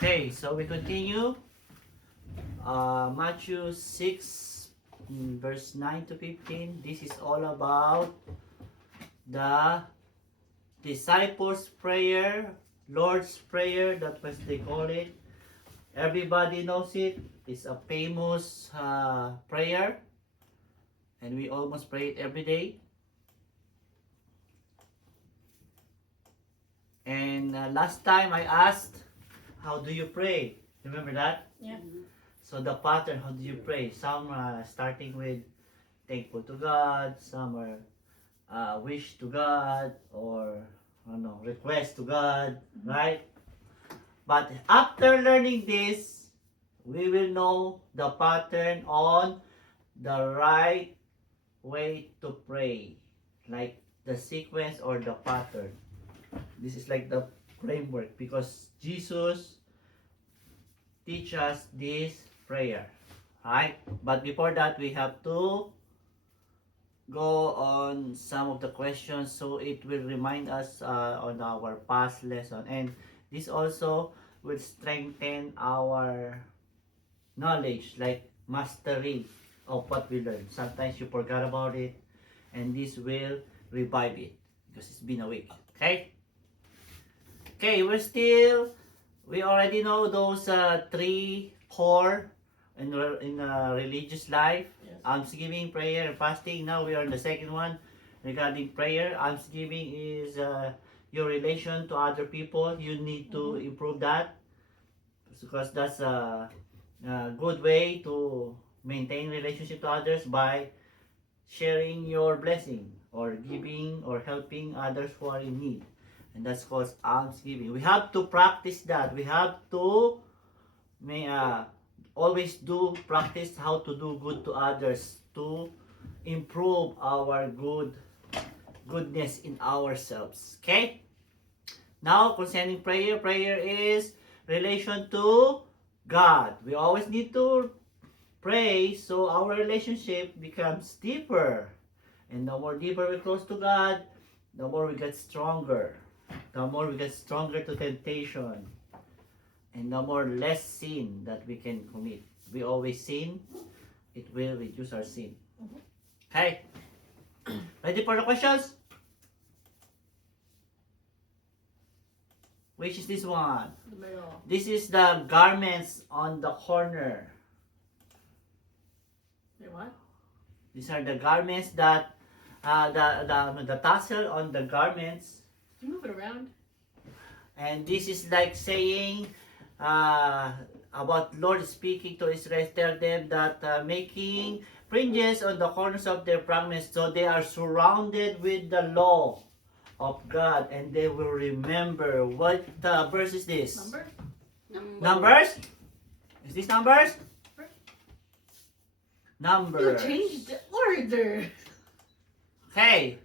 Okay, so we continue. Matthew 6, verse 9 to 15. This is all about the disciples' prayer, Lord's Prayer, that was they call it. Everybody knows it. It's a famous prayer, and we almost pray it every day. And last time I asked, how do you pray? Remember that? Yeah. So the pattern, how do you pray? Some starting with thankful to God, some are wish to God, or I don't know, request to God, right? But after learning this, we will know the pattern on the right way to pray, like the sequence or the pattern. This is like the framework because Jesus teach us this prayer, right? But before that, we have to go on some of the questions so it will remind us on our past lesson, and this also will strengthen our knowledge, like mastery of what we learned. Sometimes you forgot about it, and this will revive it because it's been a week. Okay, we already know those three core in religious life. Yes. Almsgiving, prayer, and fasting. Now we are in the second one regarding prayer. Almsgiving is your relation to other people. You need to improve that because that's a good way to maintain relationship to others by sharing your blessing or giving or helping others who are in need. And that's called almsgiving. We have to practice that. We have to always practice how to do good to others to improve our goodness in ourselves. Okay? Now, concerning prayer, prayer is relation to God. We always need to pray so our relationship becomes deeper. And the more deeper we're close to God, the more we get stronger. The more we get stronger to temptation. And the more less sin that we can commit. We always sin, it will reduce our sin. Okay? Ready for the questions? Which is this one? The middle. This is the garments on the corner. Wait, what? These are the garments that the tassel on the garments, Can you move it around? and this is like saying about Lord speaking to Israel, tell them that making fringes on the corners of their garments, so they are surrounded with the law of God, and they will remember. What verse is this? Number? Numbers? Is this Numbers? You Numbers. changed the order. Okay,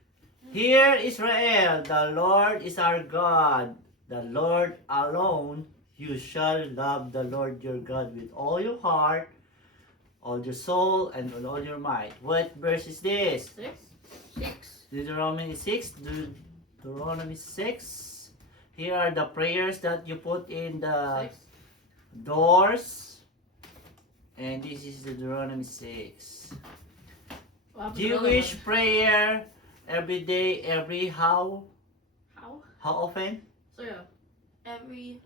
hear Israel, the Lord is our God, the Lord alone. You shall love the Lord your God with all your heart, all your soul, and with all your might. What verse is this? 6. Deuteronomy 6. Deuteronomy 6. Here are the prayers that you put in the 6. doors. And this is Deuteronomy 6. Jewish prayer every day, every how often? So yeah, Every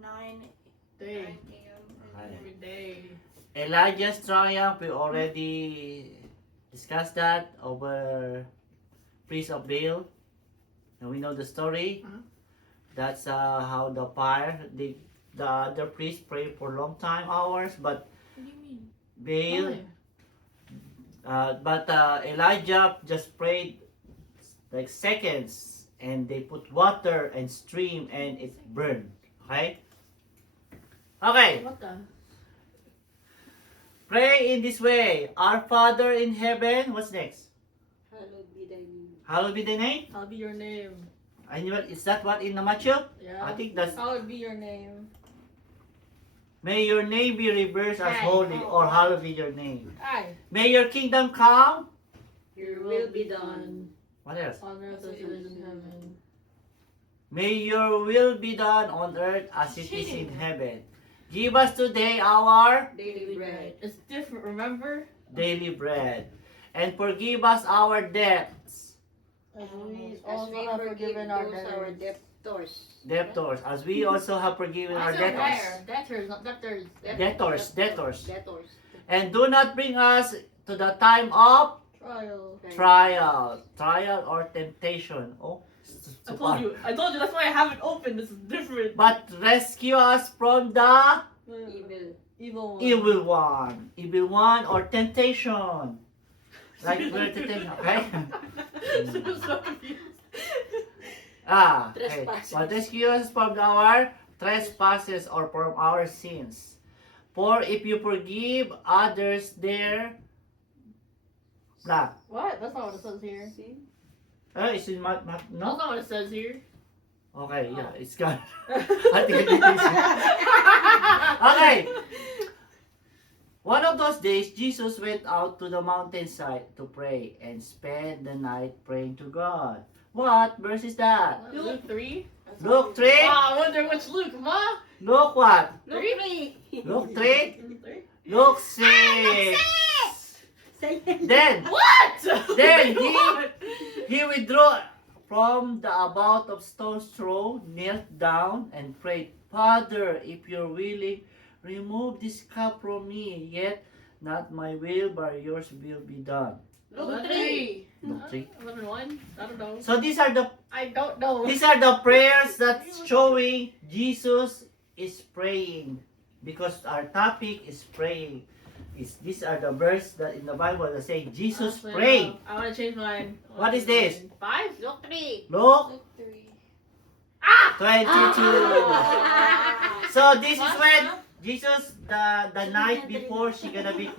9 day. a.m. Right. Every day. Elijah's triumph, we already discussed that over priest of Baal. And we know the story. That's how the fire, the other priest prayed for a long time, hours, but What do you mean? Baal, Why? Elijah just prayed like seconds, and they put water and stream, and it burned. Okay? Okay. What the? Pray in this way. Our Father in heaven. What's next? Hallowed be thy name. Hallowed be thy name. I'll be your name. Is that what in the Matthew? Yeah. I think that's. I'll be your name. May your name be reversed as Aye. holy, Oh, or aye. hallowed be your name. Aye. May your kingdom come. Your will be done. What else? On earth as it is in heaven. May your will be done on earth as it is in heaven. Give us today our Daily bread. It's different, remember? daily bread. And forgive us our debts, As we As also we have forgive forgiven our those our debtors. debtors. as we also have forgiven our debtors. Debtors, not debtors. Debtors. Debtors. And do not bring us to the time of Trial. trial or temptation. Oh, I told you, that's why I haven't opened. This is different. But rescue us from the Evil. Evil one. evil one or temptation. Like we're temptation, okay? So confused. Okay. Trespasses. But rescue us from our trespasses or from our sins. For if you forgive others their blah. What? That's not what it says here. See? It's in no? That's not what it says here. Okay, yeah, it's gone. I think it is. Okay. One of those days, Jesus went out to the mountainside to pray and spend the night praying to God. What verse is that? Luke 3? Luke 3? Wow, I wonder which Luke, Ma? Luke what? Look me. Luke 3? Luke 3? Luke 6. Say it. Then, What? Then What? he withdrew from the about of stone's throw, knelt down, and prayed, Father, if you're willing, remove this cup from me, yet not my will, but yours will be done. Luke 3. Luke 3. 11:1? I don't know. So these are the prayers that's showing Jesus is praying, because our topic is praying. These are the verse that in the Bible that say Jesus Actually, prayed. no. I want to change mine. What is this? 5? Look me. Luke Luke 3. 22. So this is when Jesus, the night before he gonna be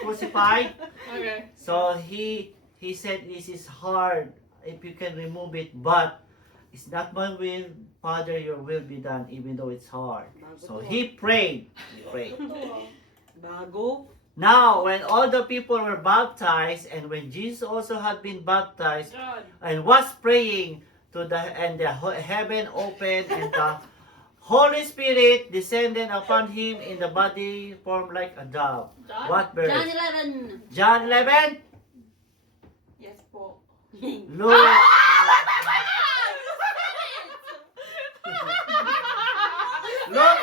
crucified. Okay. So he said, this is hard if you can remove it, but it's not my will, Father, your will be done, even though it's hard. So he prayed. Bago. Now, when all the people were baptized, and when Jesus also had been baptized John. and was praying, and the heaven opened, and the Holy Spirit descended upon him in the body formed like a dove. John? What verse? John 11. John 11? Yes po. Luke. Luke.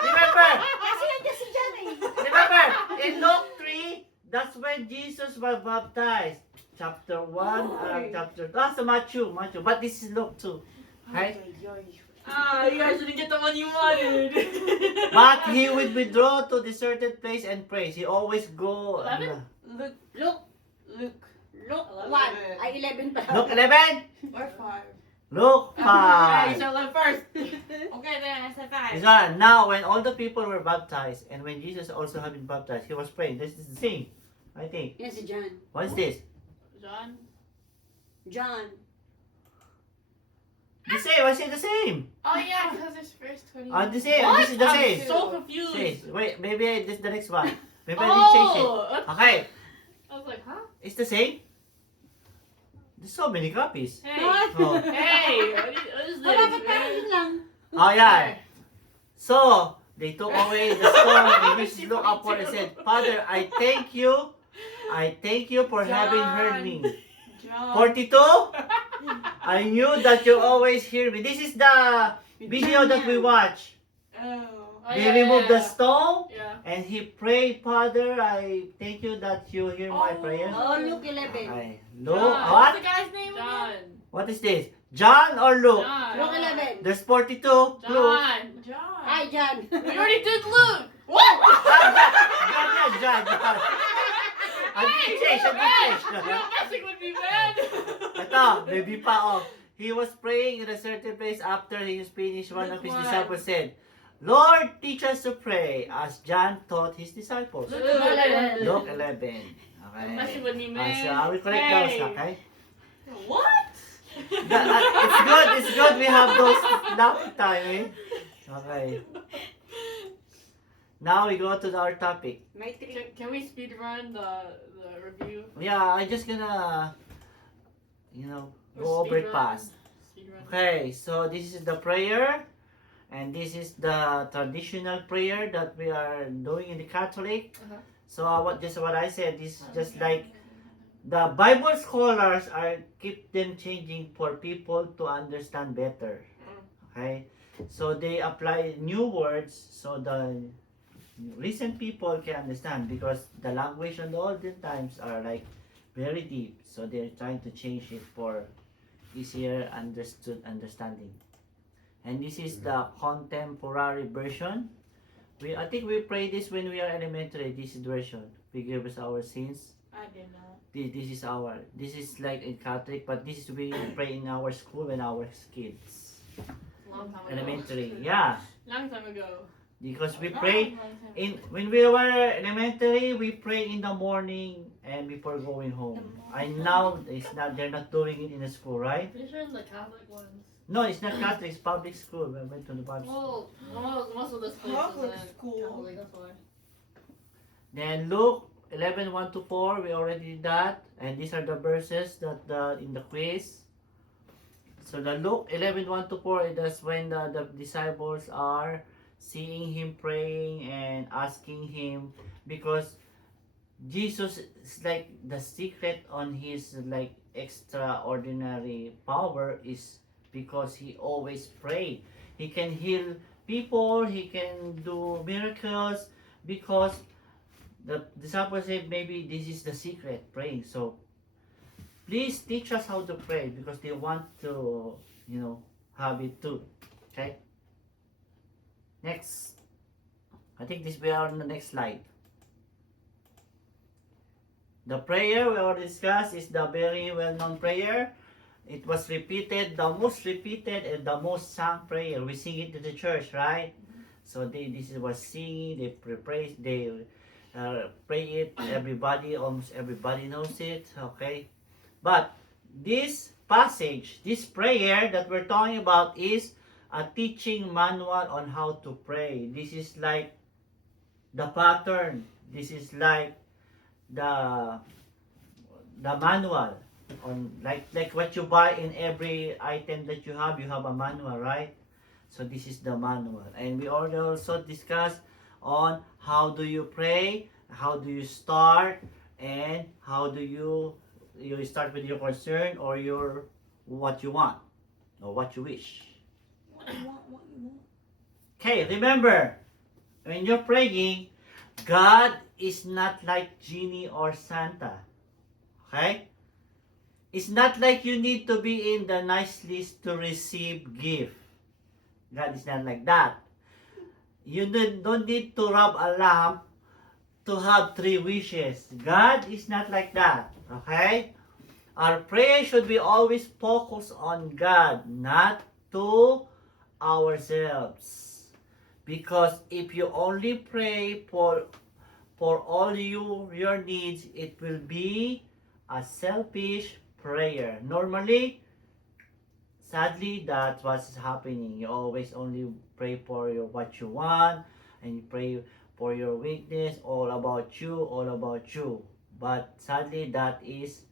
Remember, Kasi nandiyan si John eh. remember, in Luke 3, that's when Jesus was baptized. Chapter 1, chapter 2. Sa Matthew. But this is Luke 2. Okay? You guys didn't get the one you wanted. But he would withdraw to deserted place and praise. He always go. 11? Look. 1. Ay, 11 pa. Luke 11? Or 5. Luke Hey, 5. you shall learn first. Okay, then I said 5. This one, now when all the people were baptized, and when Jesus also had been baptized, he was praying. This is the same, I think. Yan si John. What is this? John? John. The same. Why is it the same? Oh yeah, because it's verse 20. The same. What? This is the same. I'm so confused. Wait, maybe this is the next one. Maybe I didn't change it. Okay, I was like, huh? it's the same. There's so many copies. Hey. Oh, Hey, what is this? Wala ka parang yun lang. oh yeah. So they took away the stone and Jesus looked upward and said, Father, I thank you. I thank you for having heard me. John. 42? I knew that you always hear me. This is the video that we watch. Oh. Oh, They yeah, removed the yeah. stone Yeah. and he prayed, Father, I thank you that you hear my Oh. prayer. Oh, Luke 11. Okay. Luke, John. what? What's the guy's name again? John. What is this? John or Luke? John. Luke 11. There's 42. Luke. John. John. Hi, John. We already did Luke. What? John. I didn't change. You're messing with me, man. Ito, baby pa, oh. He was praying in a certain place after he was finished. One of his Luke 1. disciples said, Lord, teach us to pray as John taught his disciples. Luke 11. Luke 11. Okay. You're messing with me, man. So I will correct Hey. those, okay? What? It's good we have those laughing time, eh? Okay. Now we go to our topic. May 3. Can we speed run the review? Yeah, I'm just gonna, go over it fast. Okay, so this is the prayer, and this is the traditional prayer that we are doing in the Catholic. Uh-huh. So what I said, this is just like the Bible scholars are keep them changing for people to understand better. Okay, so they apply new words so the recent people can understand because the language on the olden times are like very deep. So they're trying to change it for easier understanding. And this is the contemporary version. I think we pray this when we are elementary. This version. Forgive us our sins. I did not. This is like in Catholic, but this is we pray in our school when our kids. Long time ago. Elementary. Yeah. Long time ago. Because we pray when we were elementary, we pray in the morning and before going home. And now they're not doing it in the school, right? Pretty sure in the Catholic ones. No, it's not Catholic, it's public school. We went to the public school. Well, most of the schools Public isn't school. Catholic, that's why. Then Luke 11:1 to 4, we already did that. And these are the verses that in the quiz. So the Luke 11:1 to 4, that's when the disciples are seeing him praying and asking him because Jesus is like the secret on his like extraordinary power is because he always pray. He can heal people, he can do miracles because the disciples said maybe this is the secret praying. So please teach us how to pray because they want to, have it too. Okay? Next. I think we are on the next slide. The prayer we already discussed is the very well-known prayer. It was repeated, the most repeated and the most sung prayer. We sing it in the church, right? So this was singing, they pray it. Everybody, almost everybody knows it. Okay, but this passage, this prayer that we're talking about is a teaching manual on how to pray. This is like the pattern. This is like the manual on like what you buy in every item that you have a manual, right? So this is the manual, and we also discussed on how do you pray, how do you start, and how do you start with your concern or your what you want or what you wish. What you want? Okay, remember when you're praying, God is not like Genie or Santa. Okay? It's not like you need to be in the nice list to receive gift. God is not like that. You don't need to rub a lamp to have 3 wishes. God is not like that. Okay? Our prayer should be always focused on God, not to ourselves. Because if you only pray for all your needs, it will be a selfish prayer. Normally, sadly, that's what's happening. You always only pray for what you want, and you pray for your weakness, all about you. But sadly, that is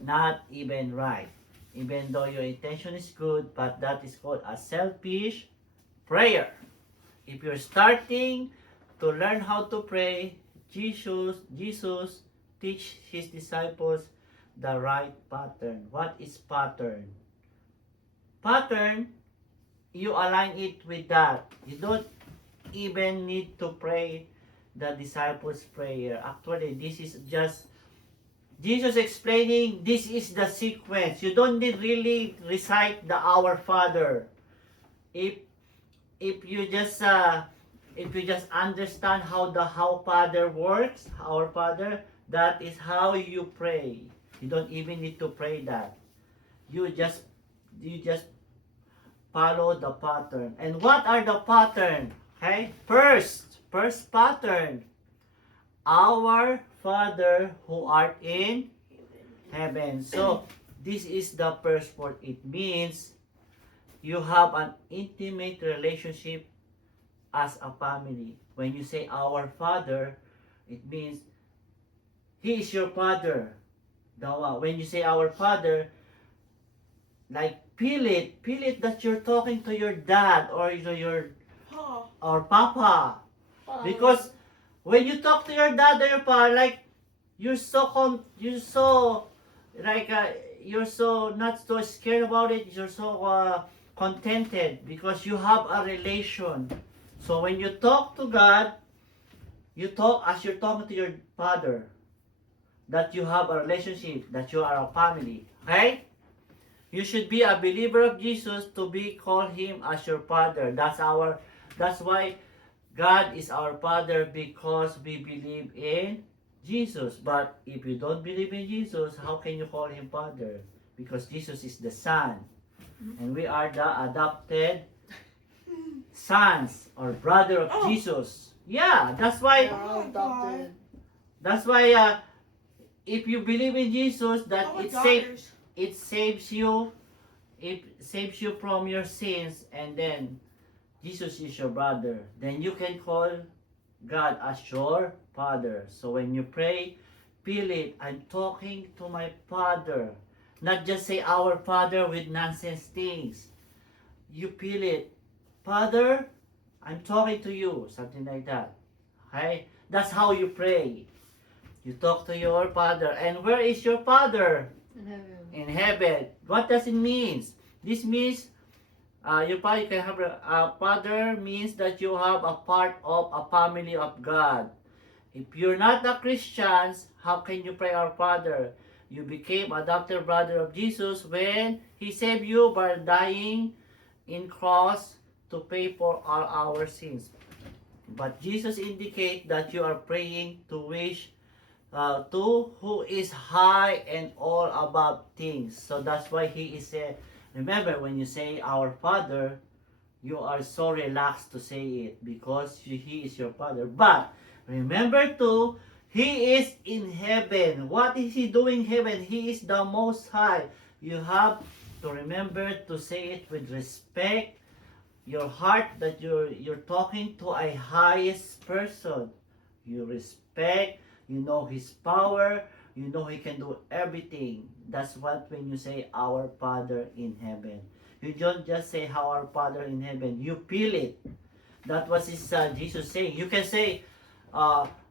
not even right. Even though your intention is good, but that is called a selfish prayer. If you're starting to learn how to pray, Jesus teach his disciples the right pattern. What is pattern? Pattern, you align it with that. You don't even need to pray the disciples' prayer. Actually, this is just Jesus explaining this is the sequence. You don't need really recite the Our Father. If you just understand how Father works, Our Father, that is how you pray. You don't even need to pray that. You just follow the pattern. And what are the pattern? Okay? First pattern. Our Father who art in heaven. So, this is the first word. It means you have an intimate relationship as a family. When you say our Father, it means He is your Father. When you say our Father, like feel it that you're talking to your dad or to your Oh. or papa. Because when you talk to your dad or your pa, like you're so like you're so not so scared about it. You're so contented because you have a relation. So when you talk to God, you talk as you're talking to your father. That you have a relationship, that you are a family. Okay? You should be a believer of Jesus to be call him as your father. That's why God is our Father, because we believe in Jesus. But if you don't believe in Jesus, how can you call him Father? Because Jesus is the Son. And we are the adopted sons or brother of Jesus. Yeah, that's why Adopted. if you believe in Jesus, that Oh, it saves you. It saves you from your sins, and then Jesus is your brother. Then you can call God as your Father. So when you pray, feel it. I'm talking to my Father. Not just say our Father with nonsense things. You feel it. Father, I'm talking to you. Something like that. Okay? That's how you pray. You talk to your Father. And where is your Father? In heaven. What does it mean? This means your father can have a father means that you have a part of a family of God. If you're not a Christian, how can you pray our Father? You became adopted brother of Jesus when he saved you by dying in cross to pay for all our sins. But Jesus indicates that you are praying to wish to who is high and all above things. So that's why he is remember when you say our Father, you are so relaxed to say it because he is your Father. But remember too, he is in heaven. What is he doing in heaven? He is the Most High. You have to remember to say it with respect. Your heart that you're talking to a highest person. You respect. You know his power. You know he can do everything. That's what when you say our Father in heaven. You don't just say our Father in heaven. You feel it. That was Jesus saying. You can say,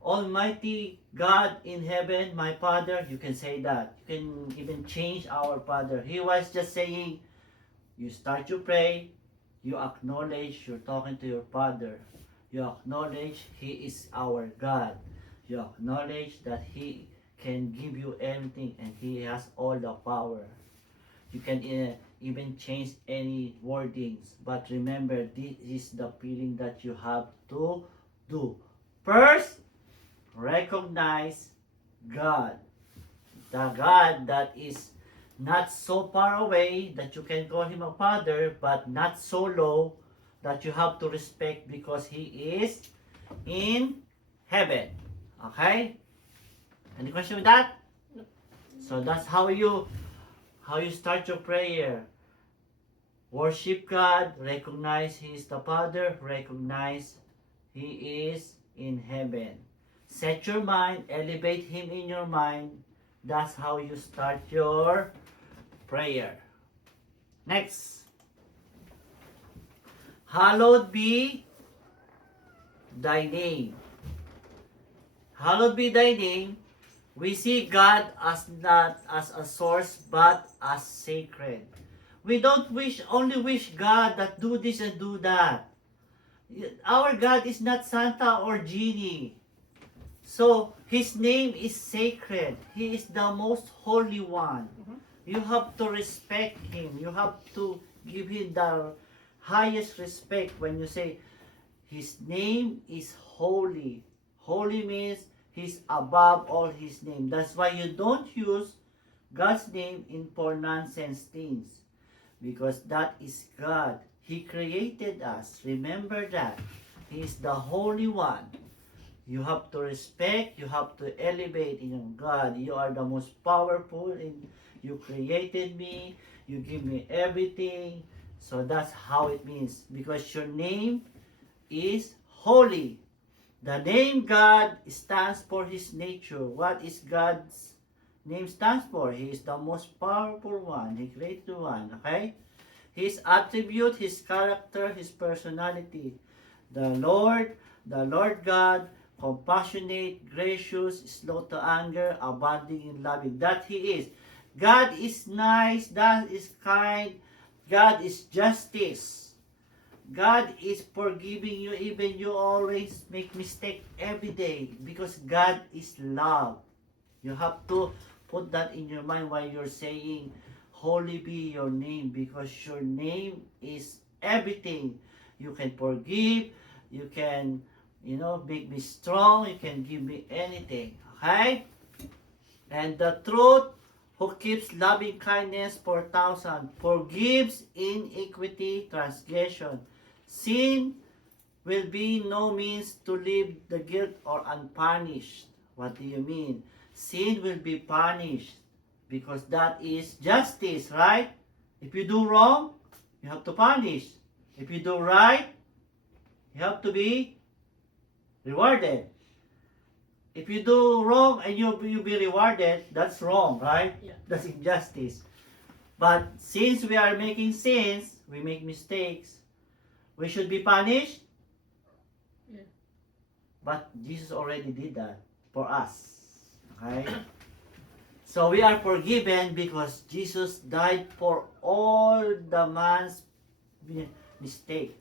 Almighty God in heaven, my Father. You can say that. You can even change our Father. He was just saying, you start to pray. You acknowledge you're talking to your Father. You acknowledge he is our God. You acknowledge that he can give you everything and he has all the power. You can even change any wordings. But remember, this is the feeling that you have to do. First, recognize God. The God that is not so far away that you can call him a father, but not so low that you have to respect because he is in heaven. Okay? Any question with that? No. So that's how you start your prayer. Worship God, recognize he is the Father, recognize he is in heaven. Set your mind, elevate him in your mind. That's how you start your prayer. Next. Hallowed be thy name. Hallowed be thy name. We see God as not as a source but as sacred. We don't only wish God that do this and do that. Our God is not Santa or Genie. So his name is sacred. He is the most holy one. You have to respect him. You have to give him the highest respect when you say his name is holy. Holy means he's above all his name. That's why you don't use God's name in for nonsense things. Because that is God. He created us. Remember that. He is the Holy One. You have to respect. You have to elevate in God. You are the most powerful. You created me. You give me everything. So that's how it means. Because your name is holy. The name God stands for his nature. What is God's name stands for. He is the most powerful one, the created one, okay? His attribute, his character, his personality. The Lord God, compassionate, gracious, slow to anger, abounding in loving. That He is. God is nice, God is kind, God is justice. God is forgiving you even you always make mistake every day because God is love. You have to put that in your mind while you're saying, holy be your name, because your name is everything. You can forgive, you can, make me strong, you can give me anything. Okay? And the truth, who keeps loving kindness for thousands, forgives iniquity, transgression. Sin will be no means to leave the guilt or unpunished. What do you mean? Sin will be punished because that is justice, right? If you do wrong, you have to punish. If you do right, you have to be rewarded. If you do wrong and you be rewarded, that's wrong, right? Yeah. That's injustice. But since we are making sins, we make mistakes, we should be punished. Yeah. But Jesus already did that for us. Okay? So we are forgiven because Jesus died for all the man's mistake.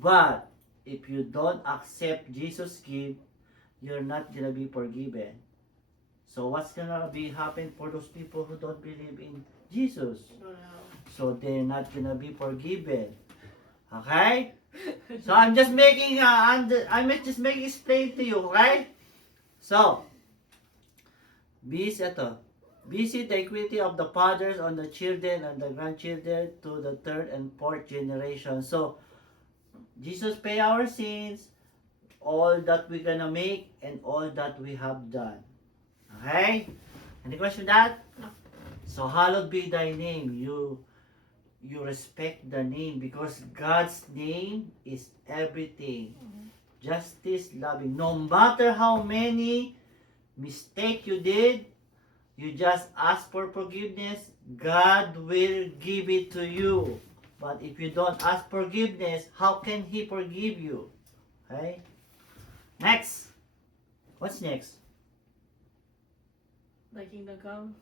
But if you don't accept Jesus' gift, you're not gonna be forgiven. So what's gonna be happen for those people who don't believe in Jesus? So they're not gonna be forgiven. Okay? So I'm just making explain to you, okay? So visit the equity of the fathers on the children and the grandchildren to the third and fourth generation. So Jesus pay our sins, all that we're gonna make and all that we have done. Okay? Any question on that? No. So hallowed be thy name. You respect the name because God's name is everything. Justice, loving. No matter how many mistakes you did, you just ask for forgiveness, God will give it to you. But if you don't ask forgiveness, how can He forgive you? Okay? Next. What's next? Thy kingdom come.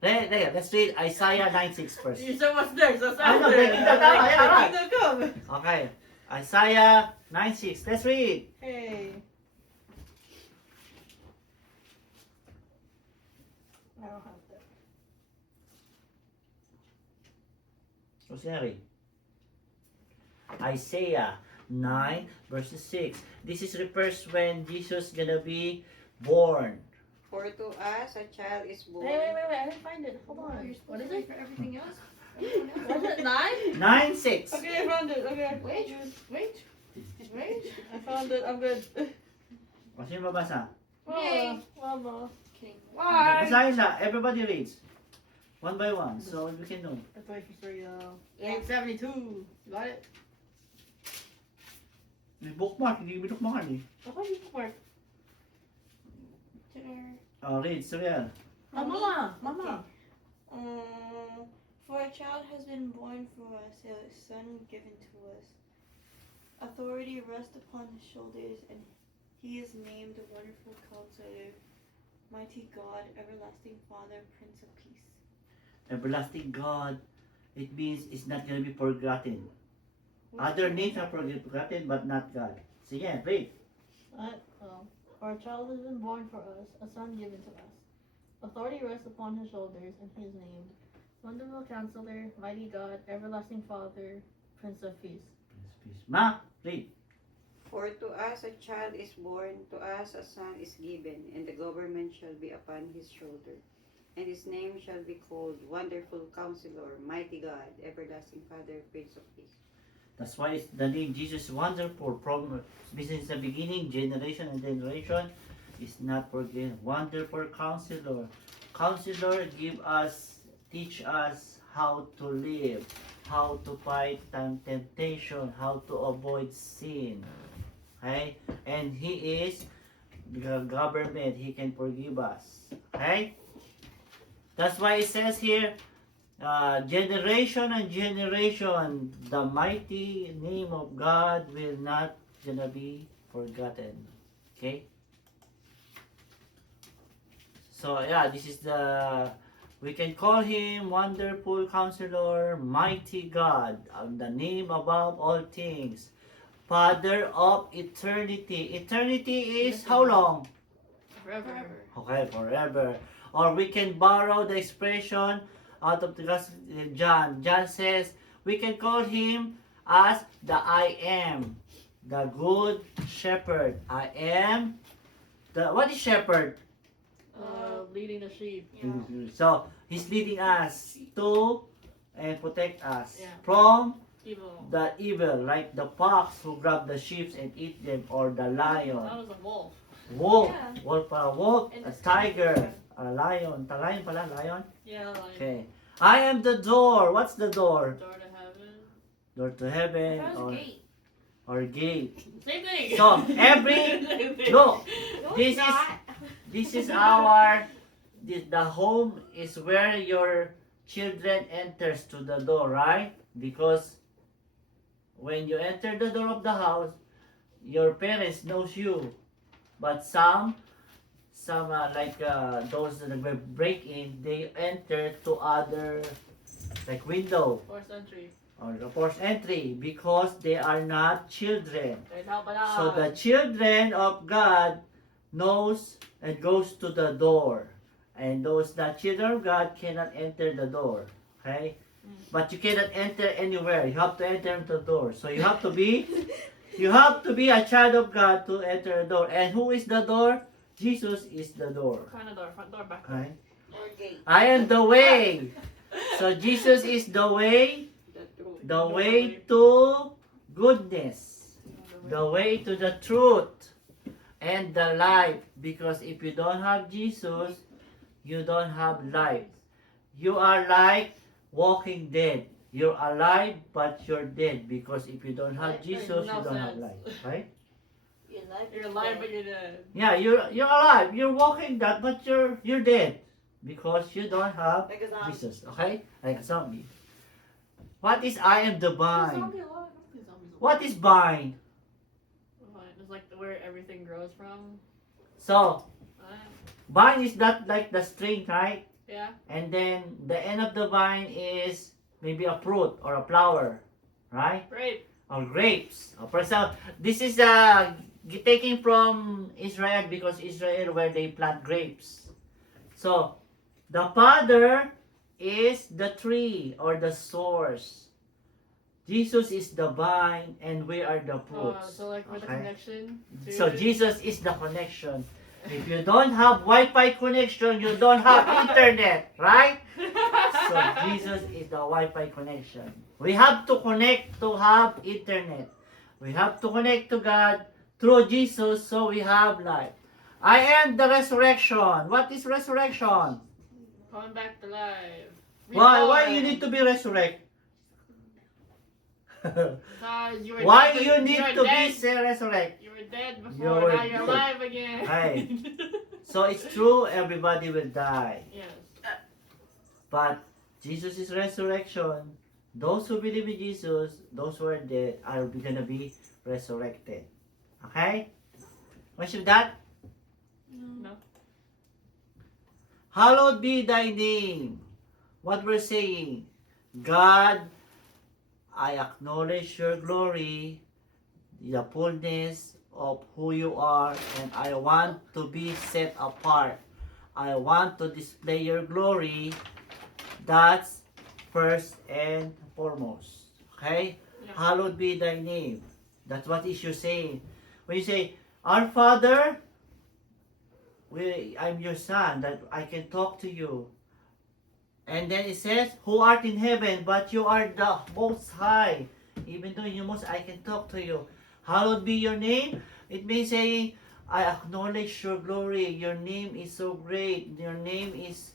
There, let's read Isaiah 9:6 first. You said what's next? What's I know, after? thy kingdom come, yeah, Thy right. kingdom come. Okay. Isaiah 9:6. Let's read. Hey. I don't have that. What's that read? Isaiah 9 verses 6. This is refers when Jesus gonna be born. For to us a child is born. Wait, I didn't find it. Hold on. What is it? For everything else? Was it 9? 9:6. Okay, I found it. Okay. Wait. I found it. I'm good. O, sino babasa? Mama. Mama. Kidding. Why? Basahin na. Everybody reads. One by one. So we can know. That's why she's sorry, Yeah. 872. Got it? May bookmark. Hindi binukmarkan eh. I thought you work. Oh, read. Surreal. Mama. For a child has been born for us, a son given to us. Authority rests upon his shoulders, and he is named the Wonderful Counselor, Mighty God, Everlasting Father, Prince of Peace. Everlasting God. It means it's not gonna be forgotten. Other names are forgotten, but not God. Sige, read. For a child has been born for us, a son given to us. Authority rests upon his shoulders, and he is named Wonderful Counselor, Mighty God, Everlasting Father, Prince of Peace. Peace. Ma, read. For to us a child is born, to us a son is given, and the government shall be upon his shoulder. And his name shall be called Wonderful Counselor, Mighty God, Everlasting Father, Prince of Peace. That's why it's the name Jesus Wonderful from since the beginning, generation and generation is not forgotten. Wonderful Counselor. Counselor teach us how to live, how to fight temptation, how to avoid sin. Okay? And He is the government. He can forgive us. Okay? That's why it says here, generation and generation, the mighty name of God will not gonna be forgotten. Okay? So yeah, this is we can call him Wonderful Counselor, Mighty God, the name above all things, Father of eternity. Eternity is how long? Forever. Okay, forever. Or we can borrow the expression out of the Gospel of John. John says we can call him as the I am, the good shepherd. I am the what is shepherd? Leading the sheep. Yeah. So he's leading us to and protect us Yeah. from Evil. the evil, like the fox who grab the sheep and eat them, or the lion. That was a wolf. Wolf, Yeah. wolf, And a the tiger, a lion. Lion pala, lion. Yeah, like Okay. I am the door. What's the door? door to heaven. Door to I heaven thought it was a or, gate. or gate. Same thing. So, every- Same thing. No, No, This it's is- not. this is our, the home is where your children enters to the door, right? Because when you enter the door of the house, your parents knows you. But some those that will break in, they enter to other like window Forced entry. or the forced entry because they are not children. They're not banana. So the children of God knows and goes to the door, and those that children of God cannot enter the door. Okay, but you cannot enter anywhere. You have to enter the door. So you have to be a child of God to enter the door. And who is the door? Jesus is the door. Kind of door, front door, back door. Okay. Or gate. I am the way. So Jesus is the way, the way to goodness, the way to the truth, and the life. Because if you don't have Jesus, you don't have life. You are like walking dead. You're alive, but you're dead. Because if you don't have That makes Jesus, no you don't have sense. life. Right? Your life You're is alive, dead. but you're dead. Yeah, you're alive. You're walking that, but you're dead because you don't have Like a zombie. Jesus. Okay, like a zombie. What is I am the vine? Zombie alive. I don't think zombies alive. What is vine? Vine? It's like where everything grows from. So Uh, vine is that like the string, right? yeah. And then the end of the vine is maybe a fruit or a flower, right? Great. Or grapes. For example, this is taken from Israel because Israel where they plant grapes. So the Father is the tree or the source. Jesus is the vine and we are the fruits. So like with the Okay. connection. To So Jesus is the connection. If you don't have Wi-Fi connection, you don't have internet, right? So Jesus is the Wi-Fi connection. We have to connect to have internet. We have to connect to God through Jesus so we have life. I am the resurrection. What is resurrection? Coming back to life. Why you need to be resurrected? Because you were Why dead, you need to be dead. resurrected? You were dead You before, were now you're dead. alive again. Right. So it's true, everybody will die. Yes. But Jesus is resurrection. Those who believe in Jesus, those who are dead, are gonna be resurrected. Okay? Question that? No. Hallowed be thy name. What we're saying, God, I acknowledge your glory, the fullness of who you are, and I want to be set apart. I want to display your glory. That's first and foremost. Okay? Yeah. Hallowed be thy name. That's what is you saying. When you say, Our Father, I'm your son, that I can talk to you. And then it says, Who art in heaven, but you are the most high. Even though you most, I can talk to you. Hallowed be your name. It means saying, I acknowledge your glory. Your name is so great. Your name is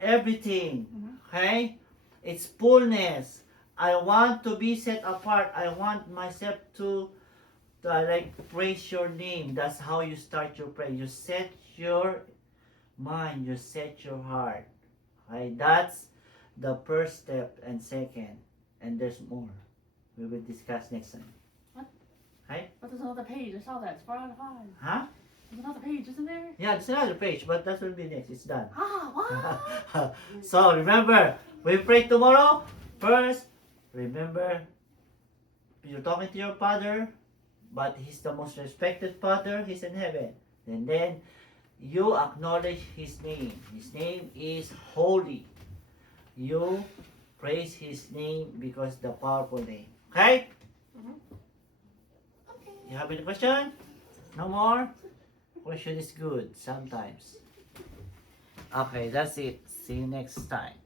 everything. Okay? It's fullness. I want to be set apart. I want myself to like praise your name. That's how you start your prayer. You set your mind. You set your heart. Okay, that's the first step and second, and there's more. We will discuss next time. But there's another page. I saw that. It's 4 out of 5. Huh? There's another page, isn't there? Yeah, there's another page, but that will be next. It's done. Ah, what? So remember, we pray tomorrow. First, remember, you're talking to your father, but he's the most respected father. He's in heaven. And then you acknowledge his name. His name is holy. You praise his name because the powerful name. Okay? Okay. You have any question? No more? Question is good sometimes. Okay, that's it. See you next time.